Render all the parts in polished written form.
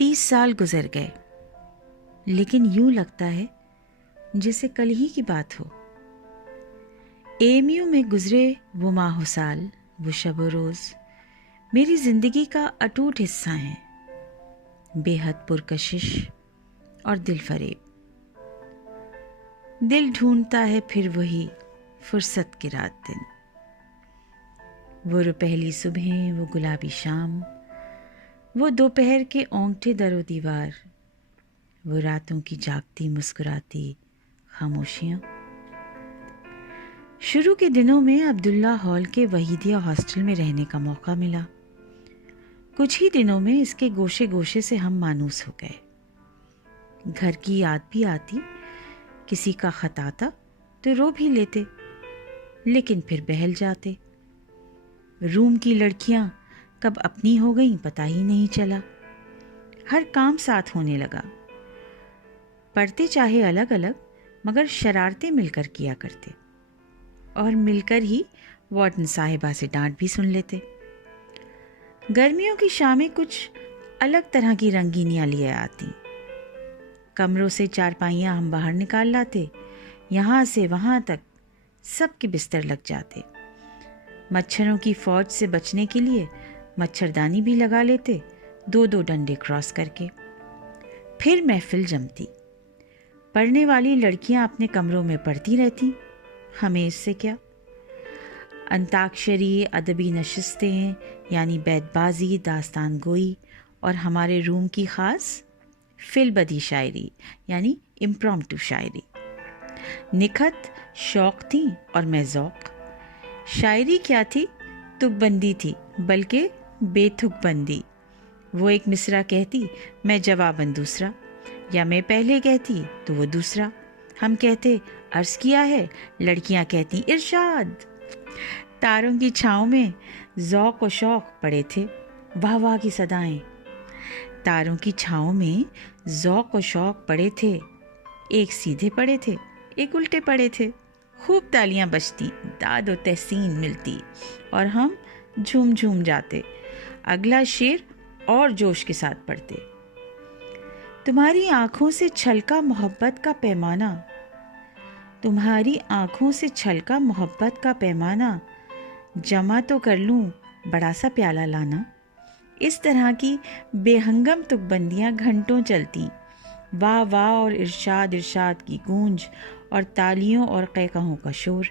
30 سال گزر گئے، لیکن یوں لگتا ہے جیسے کل ہی کی بات ہو۔ AMU میں گزرے وہ ماہ و سال، وہ شب و روز میری زندگی کا اٹوٹ حصہ ہیں، بے حد پرکشش اور دل فریب۔ دل ڈھونڈتا ہے پھر وہی فرصت کے رات دن، وہ روپہلی صبحیں، وہ گلابی شام، وہ دوپہر کے اونگٹے در و دیوار، وہ راتوں کی جاگتی مسکراتی خاموشیاں۔ شروع کے دنوں میں عبداللہ ہال کے وحیدیہ ہاسٹل میں رہنے کا موقع ملا۔ کچھ ہی دنوں میں اس کے گوشے گوشے سے ہم مانوس ہو گئے۔ گھر کی یاد بھی آتی، کسی کا خط آتا تو رو بھی لیتے، لیکن پھر بہل جاتے۔ روم کی لڑکیاں کب اپنی ہو گئیں پتہ ہی نہیں چلا۔ ہر کام ساتھ ہونے لگا۔ پڑھتے چاہے الگ الگ مگر شرارتیں مل کر کیا کرتے، اور مل کر ہی وارڈن صاحبہ سے ڈانٹ بھی سن لیتے۔ گرمیوں کی شامیں کچھ الگ طرح کی رنگینیاں لیے آتی۔ کمروں سے چارپائیاں ہم باہر نکال لاتے، یہاں سے وہاں تک سب کے بستر لگ جاتے۔ مچھروں کی فوج سے بچنے کے لیے مچھردانی بھی لگا لیتے، 2 ڈنڈے کراس کر کے۔ پھر محفل جمتی۔ پڑھنے والی لڑکیاں اپنے کمروں میں پڑھتی رہتی، ہمیں اس سے کیا۔ انتاکشری، ادبی نشستیں یعنی بیت بازی، داستان گوئی، اور ہمارے روم کی خاص فی البدی شاعری یعنی امپرومپٹو شاعری۔ نکھت شوق تھی اور میں ذوق۔ شاعری کیا تھی؟ تک بندی تھی، بلکہ بے تک بندی۔ وہ ایک مصرع کہتی، میں جواباً دوسرا، یا میں پہلے کہتی تو وہ دوسرا۔ ہم کہتے عرض کیا ہے، لڑکیاں کہتی ارشاد۔ تاروں کی چھاؤں میں ذوق و شوق پڑے تھے، واہ واہ کی صدائیں۔ تاروں کی چھاؤں میں ذوق و شوق پڑے تھے، ایک سیدھے پڑے تھے، ایک الٹے پڑے تھے۔ خوب تالیاں بجتی، داد و تحسین ملتی، اور ہم جھوم جھوم جاتے۔ اگلا شعر اور جوش کے ساتھ پڑھتے۔ تمہاری آنکھوں سے چھلکا محبت کا پیمانہ، تمہاری آنکھوں سے چھلکا محبت کا پیمانہ، جمع تو کر لوں بڑا سا پیالہ لانا۔ اس طرح کی بے ہنگم تک بندیاں گھنٹوں چلتی، واہ واہ اور ارشاد ارشاد کی گونج، اور تالیوں اور قہقہوں کا شور۔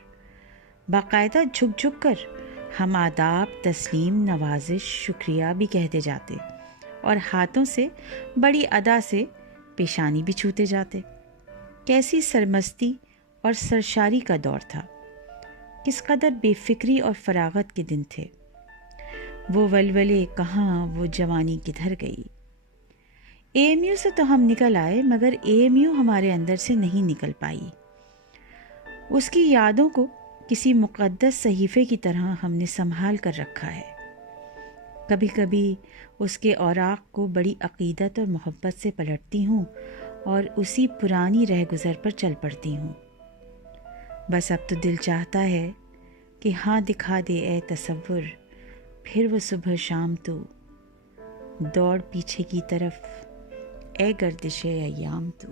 باقاعدہ جھک جھک کر ہم آداب، تسلیم، نوازش، شکریہ بھی کہتے جاتے، اور ہاتھوں سے بڑی ادا سے پیشانی بھی چھوتے جاتے۔ کیسی سرمستی اور سرشاری کا دور تھا، کس قدر بے فکری اور فراغت کے دن تھے۔ وہ ولولے کہاں، وہ جوانی کدھر گئی۔ AMU سے تو ہم نکل آئے، مگر AMU ہمارے اندر سے نہیں نکل پائی۔ اس کی یادوں کو کسی مقدس صحیفے کی طرح ہم نے سنبھال کر رکھا ہے۔ کبھی کبھی اس کے اوراق کو بڑی عقیدت اور محبت سے پلٹتی ہوں، اور اسی پرانی رہ گزر پر چل پڑتی ہوں۔ بس اب تو دل چاہتا ہے کہ ہاں دکھا دے اے تصور، پھر وہ صبح شام تو دوڑ پیچھے کی طرف، اے گردش ایام تو۔